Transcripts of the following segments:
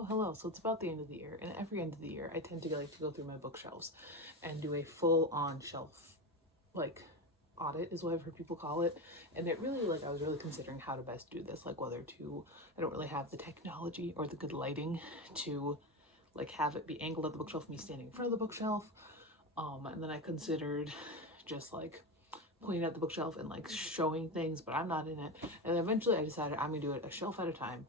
Oh, hello. So it's about the end of the year, and every end of the year, I tend to like to go through my bookshelves and do a full-on shelf, like, audit is what I've heard people call it. And it really, like, I was really considering how to best do this, like whether to, I don't really have the technology or the good lighting to like have it be angled at the bookshelf, me standing in front of the bookshelf. And then I considered just like pointing at the bookshelf and like showing things, but I'm not in it. And then eventually I decided I'm gonna do it a shelf at a time.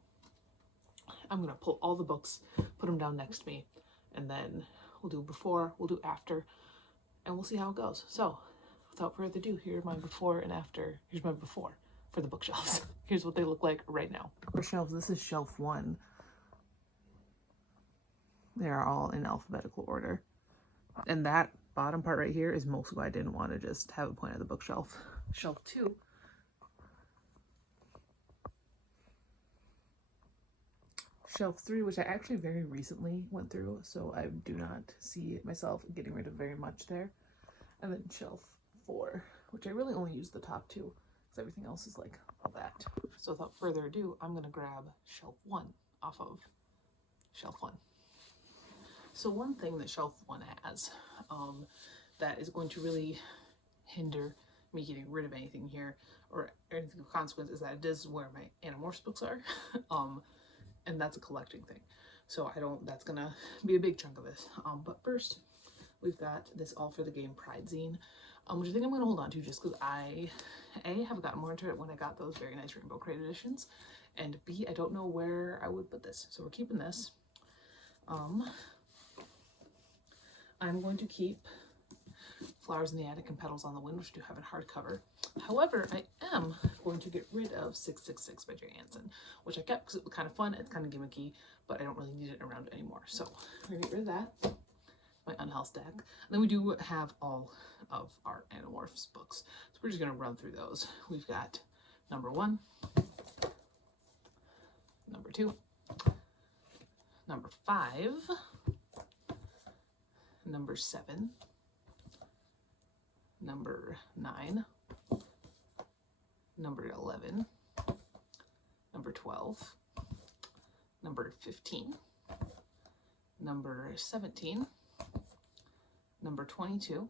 I'm gonna pull all the books, put them down next to me, and then we'll do before, we'll do after, and we'll see how it goes. So without further ado, here's my before and after. Here's my before for the bookshelves. Here's what they look like right now. For shelves, this is shelf 1. They are all in alphabetical order. And that bottom part right here is mostly why I didn't want to just have it point at the bookshelf. Shelf 2. Shelf 3, which I actually very recently went through, so I do not see myself getting rid of very much there. And then shelf 4, which I really only use the top 2, because everything else is like all that. So without further ado, I'm going to grab shelf 1 off of shelf 1. So one thing that shelf 1 has that is going to really hinder me getting rid of anything here or anything of consequence is that it is where my Animorphs books are. And that's a collecting thing. So that's gonna be a big chunk of this. But first, we've got this All for the Game Pride zine, which I think I'm gonna hold on to just because I, A, have gotten more into it when I got those very nice Rainbow Crate editions, and B, I don't know where I would put this. So we're keeping this. I'm going to keep Flowers in the Attic and Petals on the Wind, which do have a hardcover. However, I am going to get rid of 666 by Jay Anson, which I kept because it was kind of fun, it's kind of gimmicky, but I don't really need it around anymore. So we're gonna get rid of that, my Unhoused deck. And then we do have all of our Animorphs books. So we're just gonna run through those. We've got number 1, number 2, number 5, number 7, number 9, number 11, number 12, number 15, number 17, number 22,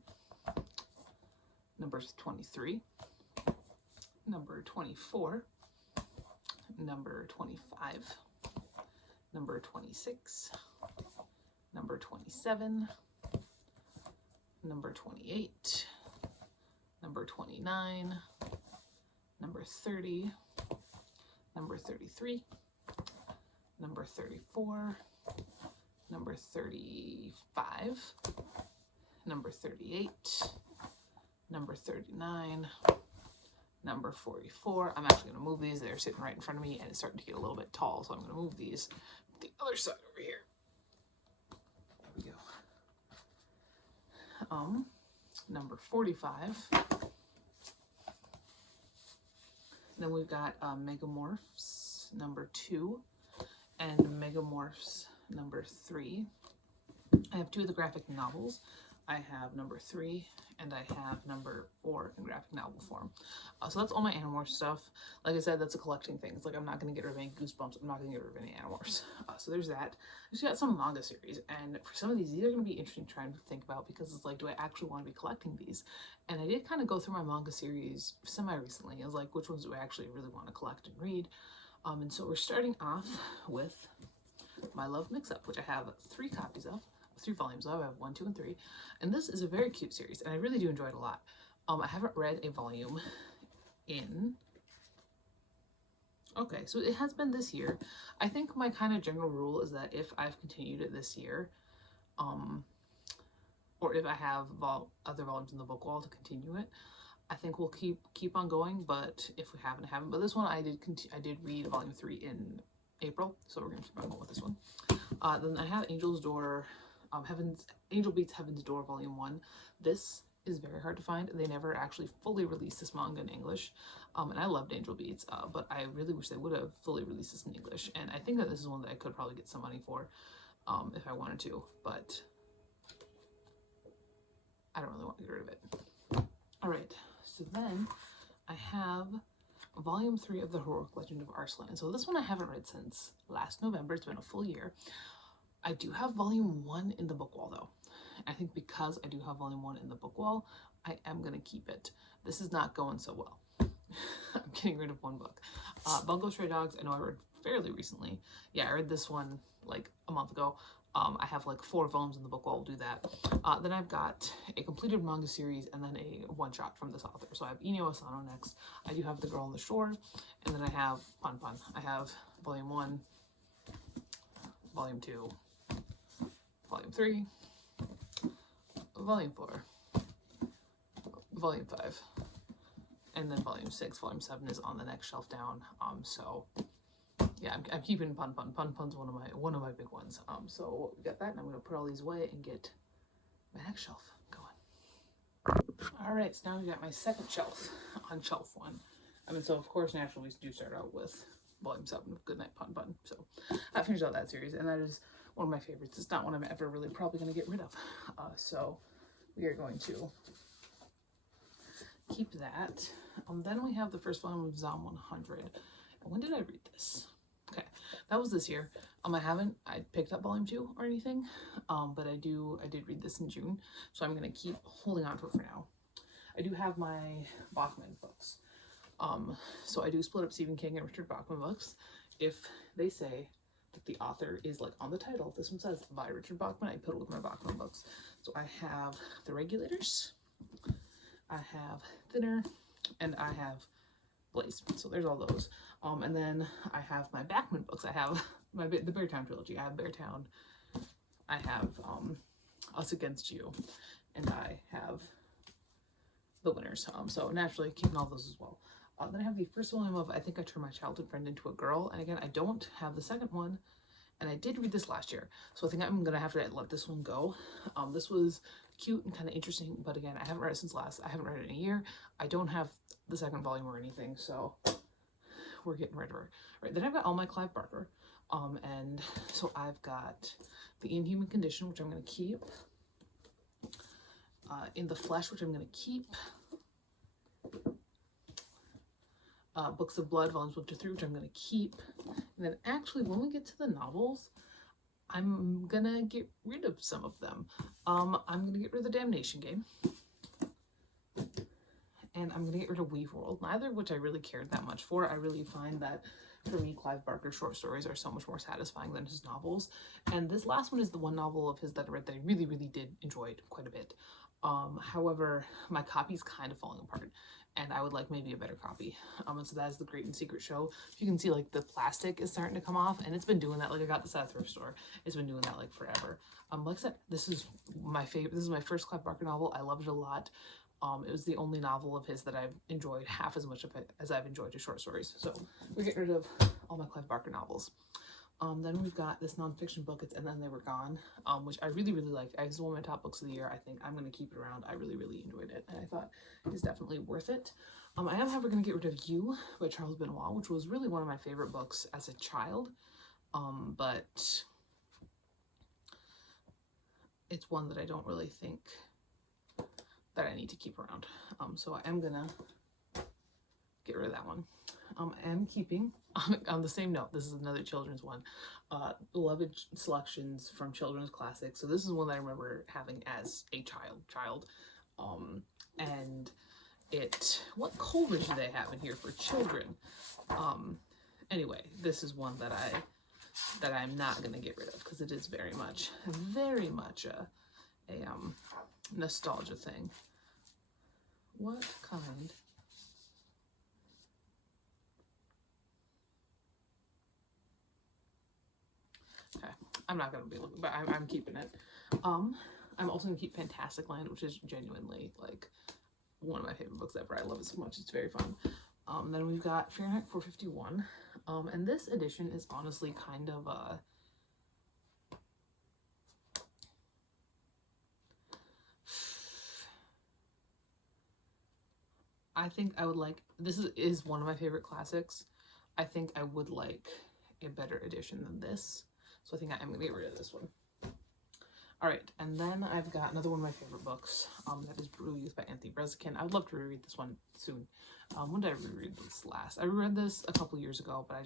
number 23, number 24, number 25, number 26, number 27, number 28, number 29, number 30, number 33, number 34, number 35, number 38, number 39, number 44. I'm actually going to move these. They're sitting right in front of me and it's starting to get a little bit tall, so I'm going to move these to the other side over here. There we go. Number 45. Then we've got Megamorphs number 2 and Megamorphs number 3. I have 2 of the graphic novels. I have number 3 and I have number 4 in graphic novel form. So that's all my Animorphs stuff. Like I said, that's a collecting thing. It's like I'm not going to get rid of any Goosebumps. I'm not going to get rid of any Animorphs. So there's that. I just got some manga series, and for some of these are going to be interesting to try and think about because it's like, do I actually want to be collecting these? And I did kind of go through my manga series semi-recently. I was like, which ones do I actually really want to collect and read? And so we're starting off with My Love Mix-Up, which I have 3 copies of. 3 volumes of. I have 1, 2, and 3, and this is a very cute series, and I really do enjoy it a lot. I haven't read a volume in, okay, so it has been this year. I think my kind of general rule is that if I've continued it this year, or if I have other volumes in the book wall to continue it, I think we'll keep on going. But if we haven't, But this one I did read volume 3 in April, so we're gonna keep on going with this one. Then I have Angel's Door. Angel Beats Heaven's Door Volume 1. This is very hard to find. They never actually fully released this manga in English. And I loved Angel Beats, but I really wish they would have fully released this in English. And I think that this is one that I could probably get some money for if I wanted to, but I don't really want to get rid of it. Alright, so then I have Volume 3 of The Heroic Legend of Arslan. And so this one I haven't read since last November. It's been a full year. I do have Volume 1 in the book wall though. I think because I do have Volume 1 in the book wall, I am going to keep it. This is not going so well. I'm getting rid of one book. Bungo Stray Dogs, I know I read fairly recently. Yeah, I read this one like a month ago. I have like 4 volumes in the book wall. We'll do that. Then I've got a completed manga series and then a one-shot from this author. So I have Inyo Asano next. I do have The Girl on the Shore. And then I have Pun Pun. I have Volume 1, Volume 2, Volume 3, Volume 4, Volume 5, and then Volume 6. Volume 7 is on the next shelf down. So yeah, I'm keeping Pun Pun. Pun Pun's one of my big ones. So we got that, and I'm gonna put all these away and get my next shelf going. All right, so now we got my second shelf on shelf 1. I mean, so of course, naturally, we do start out with Volume 7 of Goodnight Pun Pun. So I finished out that series, and that is one of my favorites. It's not one I'm ever really probably gonna get rid of. So we are going to keep that. Then we have the first volume of Zom 100. And when did I read this? Okay, that was this year. I picked up Volume 2 or anything, but I did read this in June, so I'm gonna keep holding on to it for now. I do have my Bachman books. So I do split up Stephen King and Richard Bachman books. If they say that the author is like on the title, this one says by Richard Bachman, I put it with my Bachman books. So I have The Regulators, I have Thinner, and I have Blaze. So there's all those. And then I have my Bachman books. I have the Beartown trilogy. I have Beartown. I have Us Against You, and I have The Winners. So naturally keeping all those as well. Then I have the first volume of I Think I Turned My Childhood Friend Into a Girl. And again, I don't have the second one. And I did read this last year. So I think I'm going to have to let this one go. This was cute and kind of interesting. But again, I haven't read it since I haven't read it in a year. I don't have the second volume or anything. So we're getting rid of her. Right, then I've got all my Clive Barker. And so I've got The Inhuman Condition, which I'm going to keep. In the Flesh, which I'm going to keep. Books of Blood, volumes 1 to 3, which I'm going to keep. And then actually, when we get to the novels, I'm going to get rid of some of them. I'm going to get rid of The Damnation Game. And I'm going to get rid of Weave World, neither of which I really cared that much for. I really find that, for me, Clive Barker's short stories are so much more satisfying than his novels. And this last one is the one novel of his that I read that I really, really did enjoy it quite a bit. However, my copy's kind of falling apart, and I would like maybe a better copy. And so that is The Great and Secret Show. You can see like the plastic is starting to come off, and it's been doing that. Like I got this at a thrift store. It's been doing that like forever. Like I said, this is my favorite. This is my first Clive Barker novel. I loved it a lot. It was the only novel of his that I've enjoyed half as much of it as I've enjoyed his short stories. So we're getting rid of all my Clive Barker novels. Then we've got this nonfiction book, it's And Then They Were Gone, which I really, really liked. It was one of my top books of the year. I think I'm going to keep it around. I really, really enjoyed it, and I thought it was definitely worth it. I am, however, going to get rid of You by Charles Benoit, which was really one of my favorite books as a child, but it's one that I don't really think that I need to keep around. So I am going to get rid of that one. I am keeping, on the same note, this is another children's one, Beloved Selections from Children's Classics. So this is one that I remember having as a child. And what Coleridge do they have in here for children? Anyway, this is one that I'm not going to get rid of, because it is very much a nostalgia thing. What kind? Okay, I'm not going to be looking, but I'm keeping it. I'm also going to keep Fantastic Land, which is genuinely, like, one of my favorite books ever. I love it so much. It's very fun. Then we've got Fahrenheit 451. And this edition is honestly kind of I think I would like, this is one of my favorite classics. I think I would like a better edition than this. So I think I'm going to get rid of this one. All right, and then I've got another one of my favorite books. That is Brutal Youth by Anthony Breznican. I would love to reread this one soon. When did I reread this last? I reread this a couple years ago, but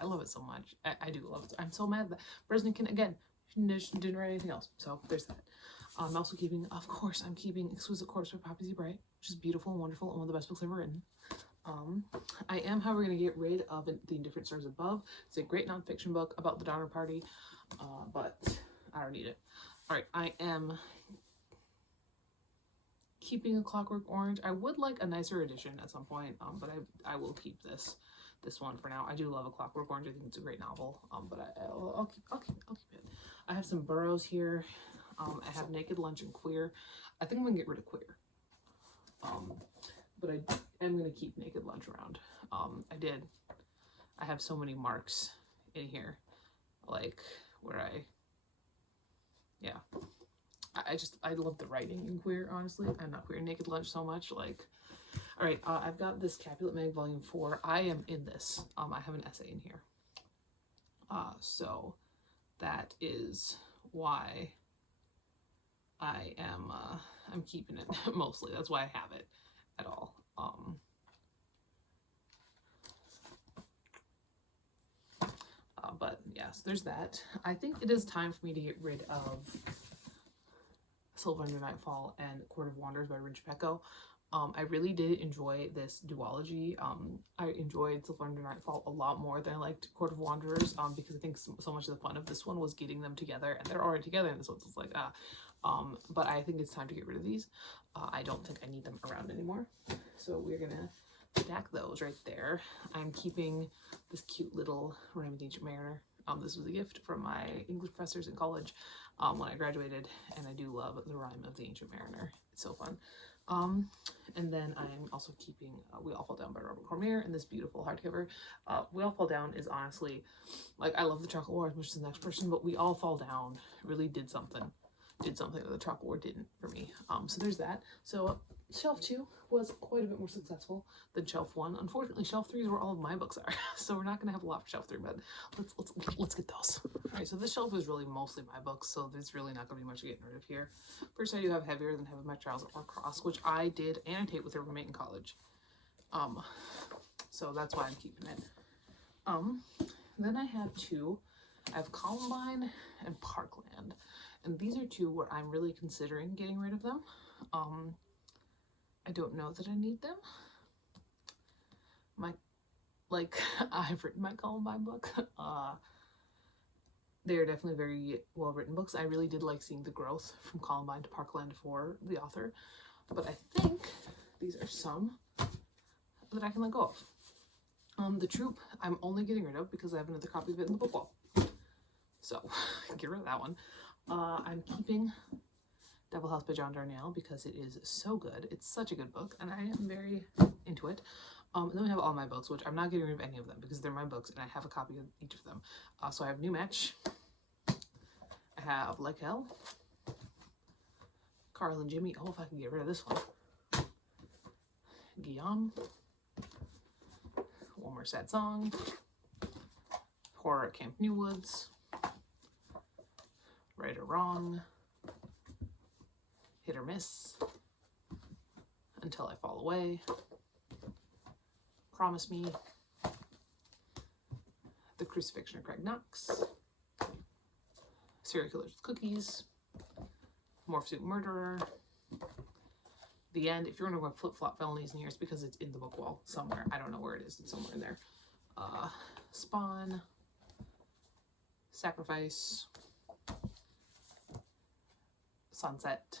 I love it so much. I do love it. I'm so mad that Breznican, again, didn't write anything else. So there's that. I'm also keeping, of course, I'm keeping Exquisite Corpse by Poppy Z. Bright, which is beautiful and wonderful and one of the best books I've ever written. I am, however, going to get rid of The Indifferent Stars Above. It's a great nonfiction book about the Donner Party, but I don't need it. All right, I am keeping A Clockwork Orange. I would like a nicer edition at some point, but I will keep this one for now. I do love A Clockwork Orange. I think it's a great novel, but I'll keep it. I have some Burroughs here. I have Naked Lunch and Queer. I think I'm gonna get rid of Queer. But I am gonna keep Naked Lunch around. I have so many marks in here, like where I love the writing in Queer, honestly. I'm not Queer. Naked Lunch so much, like, all right, I've got this Capulet Mag Volume 4. I am in this. I have an essay in here. So that is why I'm keeping it mostly. That's why I have it at all. But yes, there's that. I think it is time for me to get rid of Silver Under Nightfall and Court of Wanderers by Rin Pecco. I really did enjoy this duology. I enjoyed Silver Under Nightfall a lot more than I liked Court of Wanderers, because I think so much of the fun of this one was getting them together, and they're already together in this one, so it's like, but I think it's time to get rid of these. I don't think I need them around anymore, so we're gonna stack those right there. I'm keeping this cute little Rhyme of the Ancient Mariner. This was a gift from my English professors in college when I graduated, and I do love the Rhyme of the Ancient Mariner. It's so fun. And then I'm also keeping We All Fall Down by Robert Cormier in this beautiful hardcover. We All Fall Down is honestly, like, I love the Chocolate War as much as the next person, but We All Fall Down really did something that the Chocolate War didn't for me. So there's that. So shelf 2 was quite a bit more successful than shelf 1. Unfortunately, shelf 3 is where all of my books are, so we're not gonna have a lot for shelf 3, but let's get those. All right, so this shelf is really mostly my books, so there's really not gonna be much getting rid of here. First, I do have Heavier Than Heaven by Charles R. Cross, which I did annotate with a roommate in college. So that's why I'm keeping it. Then I have two. I have Columbine and Parkland. And these are two where I'm really considering getting rid of them. I don't know that I need them. I've written my Columbine book. They are definitely very well written books. I really did like seeing the growth from Columbine to Parkland for the author. But I think these are some that I can let go of. The Troop, I'm only getting rid of because I have another copy of it in the book wall. So, get rid of that one. I'm keeping Devil House by John Darnielle because it is so good. It's such a good book, and I am very into it. And then we have all my books, which I'm not getting rid of any of them because they're my books, and I have a copy of each of them. So I have New Match. I have Like Hell. Carl and Jimmy. Oh, if I can get rid of this one. Guillaume. One More Sad Song. Horror at Camp New Woods. Right or Wrong. Hit or Miss. Until I Fall Away. Promise Me. The Crucifixion of Craig Knox. Serial Killers with Cookies. Morph Suit Murderer. The End. If you're going to go flip-flop felonies in here, it's because it's in the book wall somewhere. I don't know where it is. It's somewhere in there. Spawn. Sacrifice. Sunset.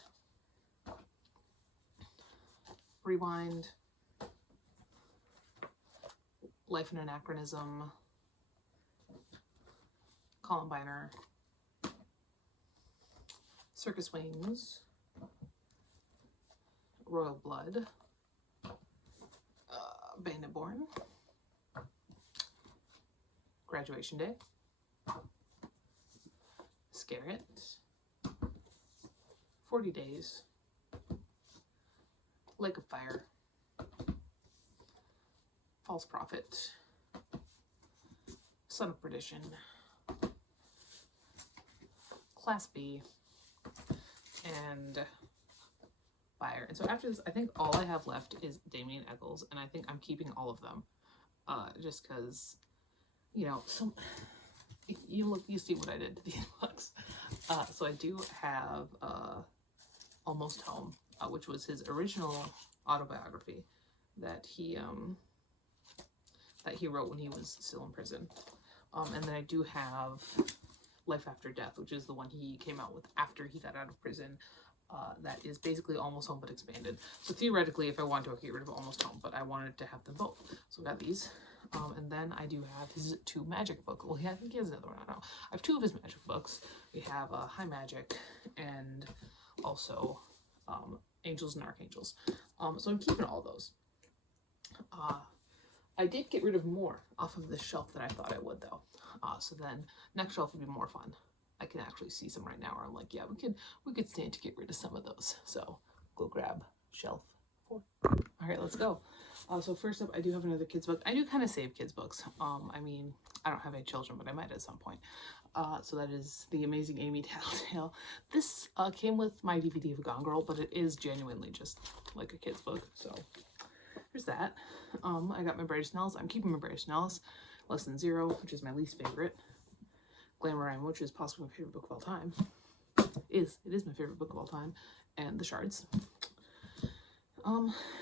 Rewind. Life in Anachronism. Columbiner. Circus Wings. Royal Blood. Bandit Born. Graduation Day. Scare It. 40 Days. Lake of Fire. False Prophet. Son of Perdition. Class B. and Fire. And so after this, I think all I have left is Damien Eccles, and I think I'm keeping all of them, just because, you know, you see what I did to these books. So I do have Almost Home, which was his original autobiography that he wrote when he was still in prison. And then I do have Life After Death, which is the one he came out with after he got out of prison. That is basically Almost Home but expanded. So theoretically, if I wanted to, I could get rid of Almost Home, but I wanted to have them both. So I got these. And then I do have his 2 magic books. Well, I think he has another one. I don't know. I have 2 of his magic books. We have High Magic and also Angels and Archangels. So I'm keeping all those. I did get rid of more off of this shelf than I thought I would, though. So then next shelf would be more fun. I can actually see some right now where I'm like, yeah, we could stand to get rid of some of those. So go grab shelf 4. All right, let's go. So first up, I do have another kids book. I do kind of save kids books. I mean, I don't have any children, but I might at some point. So that is The Amazing Amy Tattletale. This came with my DVD of Gone Girl, but it is genuinely just like a kid's book. So there's that. I got my Brightest Nels. I'm keeping my Brightest Nels. Less Than Zero, which is my least favorite. Glamour, which is possibly my favorite book of all time. It is my favorite book of all time. And The Shards.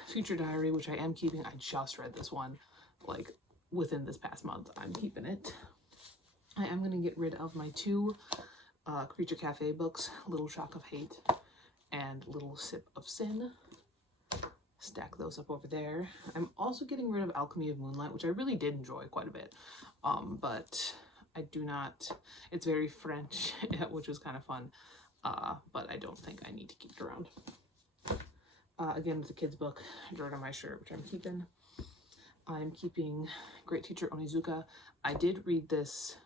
Future Diary, which I am keeping. I just read this one, like, within this past month. I'm keeping it. I am going to get rid of my 2 Creature Cafe books, Little Shock of Hate and Little Sip of Sin. Stack those up over there. I'm also getting rid of Alchemy of Moonlight, which I really did enjoy quite a bit. But I do not, it's very French, which was kind of fun. But I don't think I need to keep it around. Again, it's a kid's book, Jordan My Shirt, which I'm keeping. I'm keeping Great Teacher Onizuka. I did read this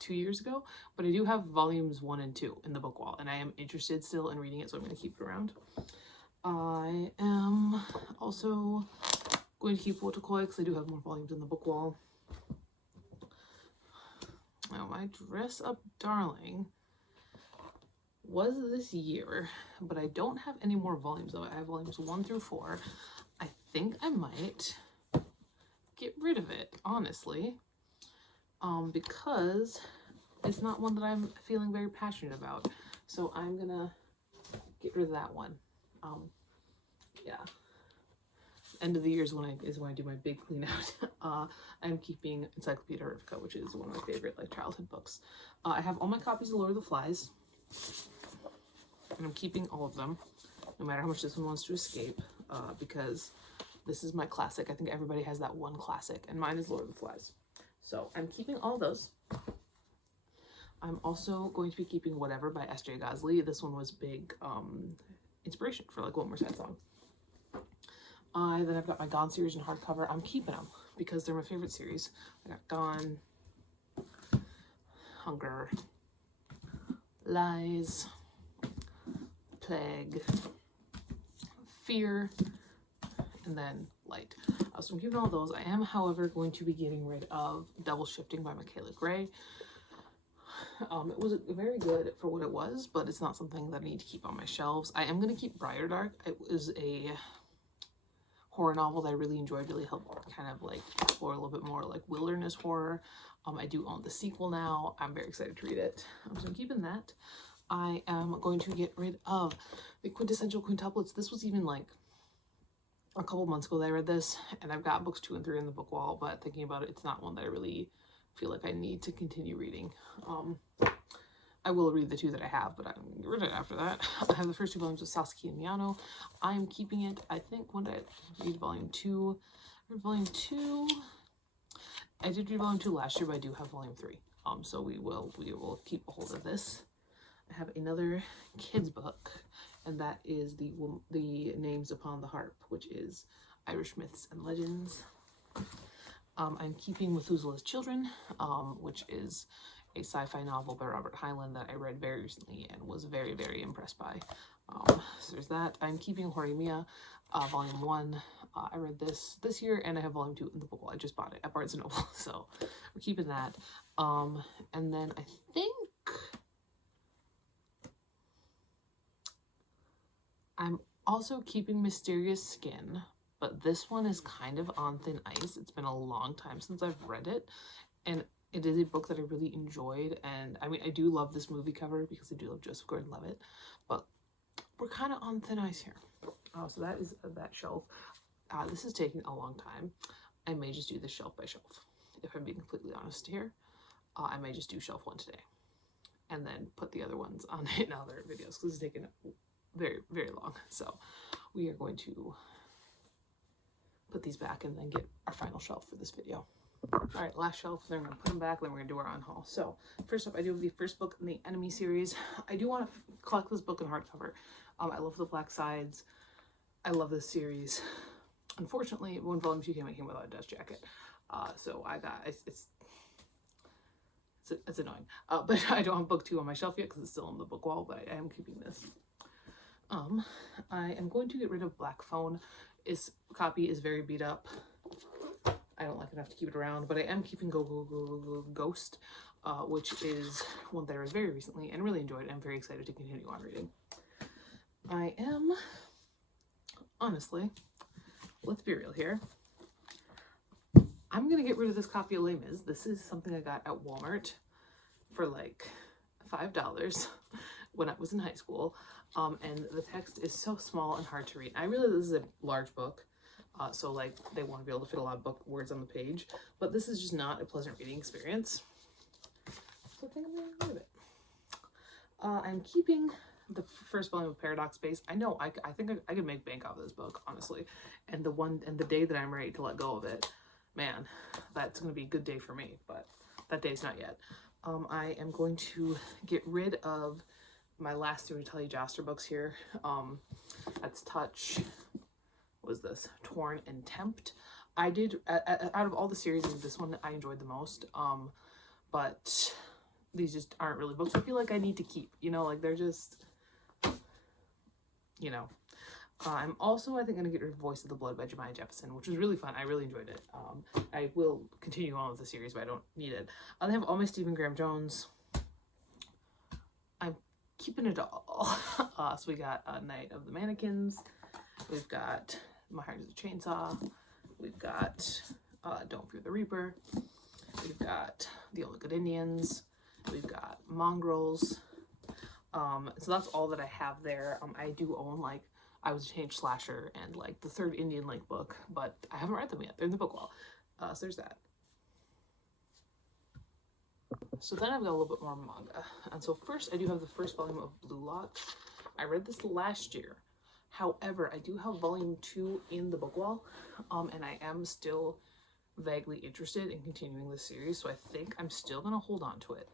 2 years ago, but I do have volumes 1 and 2 in the book wall, and I am interested still in reading it, so I'm going to keep it around. I am also going to keep Wotakoi because I do have more volumes in the book wall. Now, my Dress Up Darling was this year, but I don't have any more volumes of it. I have volumes 1 through 4. I think I might get rid of it, honestly, because it's not one that I'm feeling very passionate about. So I'm gonna get rid of that one. Yeah. End of the year is when I do my big clean out. I'm keeping Encyclopedia Erifica, which is one of my favorite like childhood books. I have all my copies of Lord of the Flies, and I'm keeping all of them, no matter how much this one wants to escape, because this is my classic. I think everybody has that one classic, and mine is Lord of the Flies. So I'm keeping all those. I'm also going to be keeping Whatever by S.J. Gosley. This one was big inspiration for like One More Sad Song. Then I've got my Gone series in hardcover. I'm keeping them because they're my favorite series. I got Gone, Hunger, Lies, Plague, Fear, and then Light. So I'm keeping all those. I am, however, going to be getting rid of Double Shifting by Michaela Gray. It was very good for what it was, but it's not something that I need to keep on my shelves. I am going to keep Briardark. It was a horror novel that I really enjoyed, really helped kind of like explore a little bit more like wilderness horror. I do own the sequel now. I'm very excited to read it. So I'm keeping that. I am going to get rid of the Quintessential Quintuplets. This was even like a couple months ago that I read this, and I've got books 2 and 3 in the book wall, but thinking about it, it's not one that I really feel like I need to continue reading. I will read the 2 that I have, but I'm going to get rid of it after that. I have the first 2 volumes of Sasaki and Miyano. I am keeping it. I think when did I read volume 2? I read volume 2. I did read volume 2 last year, but I do have volume 3. So we will keep a hold of this. I have another kids book, and that is the Names Upon the Harp, which is Irish Myths and Legends. I'm keeping Methuselah's Children, which is a sci-fi novel by Robert Heinlein that I read very recently and was very, very impressed by. So there's that. I'm keeping Horimiya, volume 1. I read this year, and I have volume 2 in the book. Well, I just bought it at Barnes & Noble, so we're keeping that. And then I think I'm also keeping Mysterious Skin, but this one is kind of on thin ice. It's been a long time since I've read it, and it is a book that I really enjoyed. And I mean, I do love this movie cover because I do love Joseph Gordon-Levitt, but we're kind of on thin ice here. So that is that shelf. This is taking a long time. I may just do this shelf by shelf, if I'm being completely honest here. I may just do shelf 1 today, and then put the other ones on in other videos because it's taken very, very long. So we are going to put these back and then get our final shelf for this video. All right, last shelf, then we're gonna put them back, then we're gonna do our unhaul. So first up, I do have the first book in the Enemy series. I do want to collect this book in hardcover. I love the black sides. I love this series. Unfortunately, when volume 2 came, it came without a dust jacket. So I got, it's annoying. But I don't have book 2 on my shelf yet because it's still on the book wall, but I am keeping this. I am going to get rid of Black Phone. Its copy is very beat up. I don't like enough to keep it around, but I am keeping Ghost, which is one that I read very recently and really enjoyed. I'm very excited to continue on reading. I am, honestly, let's be real here, I'm going to get rid of this copy of Les Mis. This is something I got at Walmart for like $5 when I was in high school. And the text is so small and hard to read. I realize this is a large book, so like they want to be able to fit a lot of book words on the page, but this is just not a pleasant reading experience. So I think I'm going to get rid of it. I'm keeping the first volume of Paradox Space. I know I think I could make bank off of this book, honestly. And the day that I'm ready to let go of it, man, that's going to be a good day for me, but that day's not yet. I am going to get rid of my last 3 Natalia Joster books here. That's Touch, what was this? Torn and Tempt. I did, out of all the series, this one I enjoyed the most, but these just aren't really books I feel like I need to keep, you know, like they're just, you know. I'm also, I think, going to get rid of Voice of the Blood by Jemiah Jefferson, which was really fun. I really enjoyed it. I will continue on with the series, but I don't need it. I have all my Stephen Graham Jones. I'm keeping it all. So we got Night of the Mannequins. We've got My Heart is a Chainsaw. We've got Don't Fear the Reaper. We've got The Only Good Indians. We've got Mongrels. So that's all that I have there. I do own, like, I Was a Teenage Slasher and like the 3rd Indian Link book, but I haven't read them yet. They're in the book wall. So there's that. So then I've got a little bit more manga. And so first I do have the first volume of Blue Lock. I read this last year. However, I do have volume 2 in the book wall. And I am still vaguely interested in continuing this series. So I think I'm still going to hold on to it.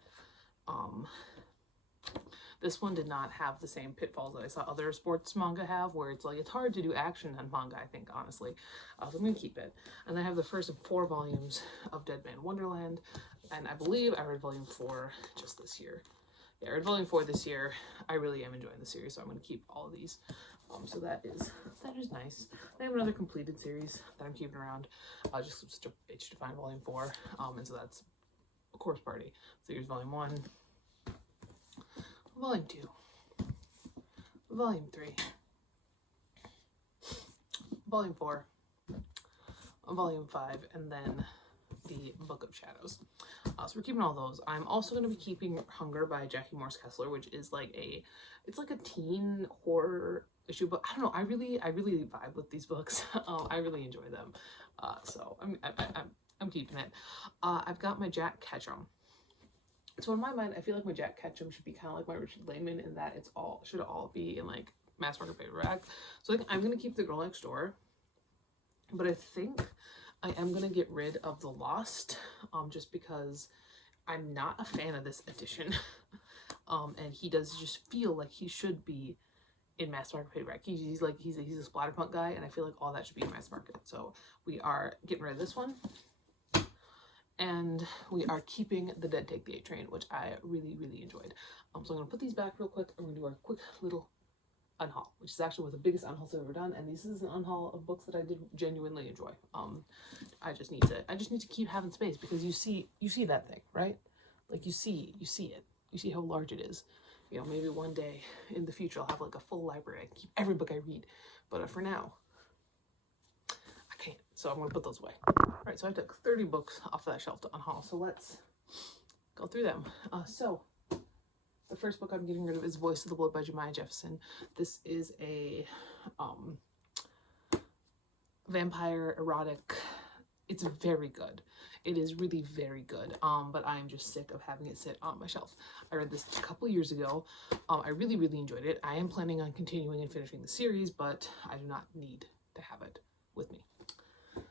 This one did not have the same pitfalls that I saw other sports manga have, where it's like, it's hard to do action in manga, I think, honestly. So I'm going to keep it. And then I have the first of 4 volumes of Dead Man Wonderland. And I believe I read volume 4 just this year. Yeah, I read volume 4 this year. I really am enjoying the series, so I'm going to keep all of these. So that is nice. I have another completed series that I'm keeping around. Just itch to find volume 4. And so that's A Corpse Party. So here's volume 1. Volume 2, Volume 3, Volume 4, Volume 5, and then the Book of Shadows. So we're keeping all those. I'm also going to be keeping Hunger by Jackie Morse Kessler, which is like it's like a teen horror issue, but I don't know. I really vibe with these books. I really enjoy them. So I'm keeping it. I've got my Jack Ketchum. So in my mind, I feel like my Jack Ketchum should be kind of like my Richard Lehman in that it's all should all be in like mass market paperback. So I think I'm gonna keep The Girl Next Door, but I think I am gonna get rid of The Lost, just because I'm not a fan of this edition, and he does just feel like he should be in mass market paperback. He's a splatterpunk guy, and I feel like all that should be in mass market. So we are getting rid of this one. And we are keeping The Dead Take the A Train, which I really enjoyed. So I'm going to put these back real quick, and we're going to do our quick little unhaul, which is actually one of the biggest unhauls I've ever done. And this is an unhaul of books that I did genuinely enjoy. I just need to keep having space, because you see that thing, right? Like you see it. You see how large it is. You know, maybe one day in the future I'll have like a full library. I keep every book I read, but for now, I can't. So I'm gonna put those away. All right, so I took 30 books off that shelf to unhaul. So let's go through them. So the first book I'm getting rid of is Voice of the Blood by Jemiah Jefferson. This is a vampire erotic. It's very good. It is really very good. But I'm just sick of having it sit on my shelf. I read this a couple years ago. I really enjoyed it. I am planning on continuing and finishing the series, but I do not need to have it with me.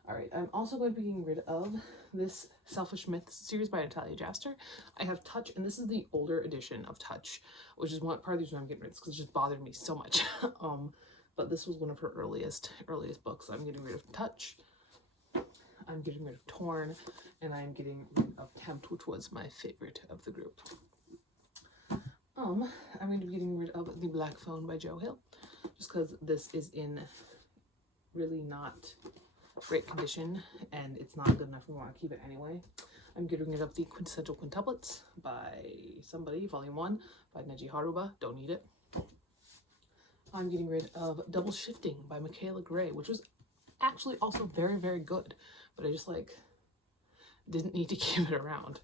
All right, I'm also going to be getting rid of this Selfish Myths series by Natalia Jaster. I have Touch, and this is the older edition of Touch, which is one part of the reason I'm getting rid of it, because it just bothered me so much. But this was one of her earliest books. I'm getting rid of Touch. I'm getting rid of Torn, and I'm getting rid of Tempt, which was my favorite of the group. I'm going to be getting rid of The Black Phone by Joe Hill, just because this is in really not great condition, and it's not good enough if we want to keep it anyway. I'm getting rid of The Quintessential Quintuplets by somebody, Volume 1 by Neji Haruba. Don't need it. I'm getting rid of Double Shifting by Michaela Gray, which was actually also very good, but I just didn't need to keep it around.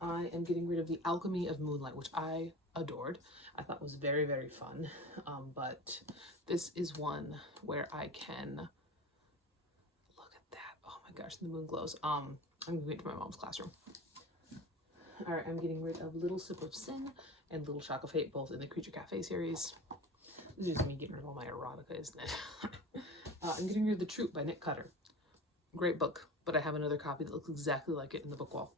I am getting rid of The Alchemy of Moonlight, which I adored. I thought was very fun, but this is one where I can look at that. Oh my gosh, the moon glows. I'm moving to my mom's classroom. All right, I'm getting rid of Little Sip of Sin and Little Shock of Hate, both in the Creature Cafe series. This is just me getting rid of all my erotica, isn't it? I'm getting rid of The Troop by Nick Cutter. Great book, but I have another copy that looks exactly like it in the book wall.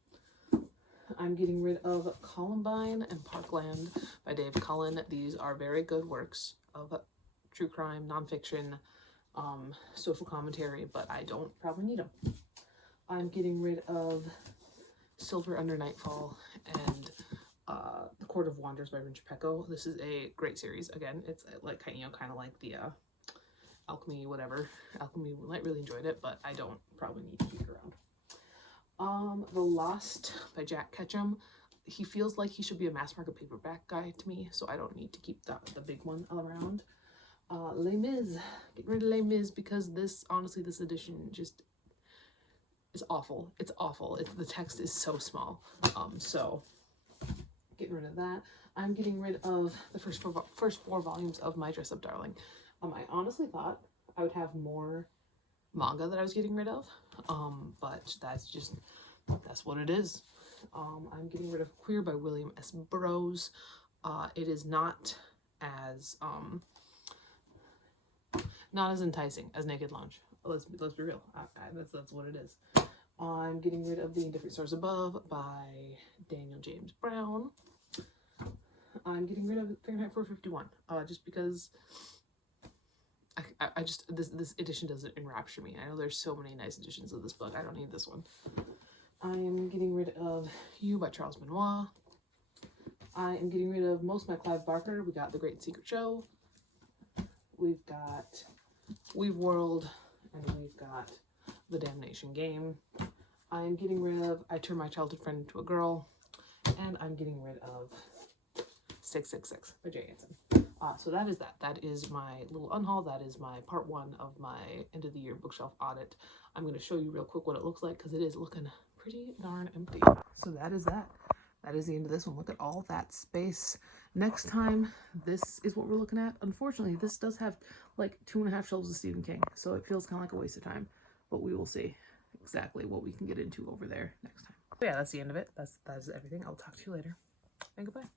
I'm getting rid of Columbine and Parkland by Dave Cullen. These are very good works of true crime, nonfiction, social commentary, but I don't probably need them. I'm getting rid of Silver Under Nightfall and The Court of Wonders by Rinch Pecco. This is a great series. Again, it's like, kind of like the Alchemy Moonlight. Really enjoyed it, but I don't probably need to keep it around. The Lost by Jack Ketchum. He feels like he should be a mass market paperback guy to me, so I don't need to keep the big one around. Les Mis. Get rid of Les Mis because honestly, this edition just is awful. It's awful. The text is so small. So getting rid of that. I'm getting rid of the first four volumes of My Dress Up Darling. I honestly thought I would have more manga that I was getting rid of, but that's what it is. I'm getting rid of Queer by William S. Burroughs. It is not as enticing as Naked Lunch. Let's be real. That's what it is. I'm getting rid of The Indifferent Stars Above by Daniel James Brown. I'm getting rid of Fahrenheit 451, just because I just this edition doesn't enrapture me. I know there's so many nice editions of this book. I don't need this one. I am getting rid of You by Charles Benoit. I am getting rid of most by Clive Barker. We got The Great Secret Show. We've got Weave World, and we've got The Damnation Game. I am getting rid of I Turned My Childhood Friend Into a Girl, and I'm getting rid of 666 by Jay Anson. So that is that. That is my little unhaul. That is my part 1 of my end of the year bookshelf audit. I'm going to show you real quick what it looks like because it is looking pretty darn empty. So that is that. That is the end of this one. Look at all that space. Next time, this is what we're looking at. Unfortunately, this does have like 2.5 shelves of Stephen King, so it feels kind of like a waste of time. But we will see exactly what we can get into over there next time. But yeah, that's the end of it. That is everything. I'll talk to you later. And goodbye.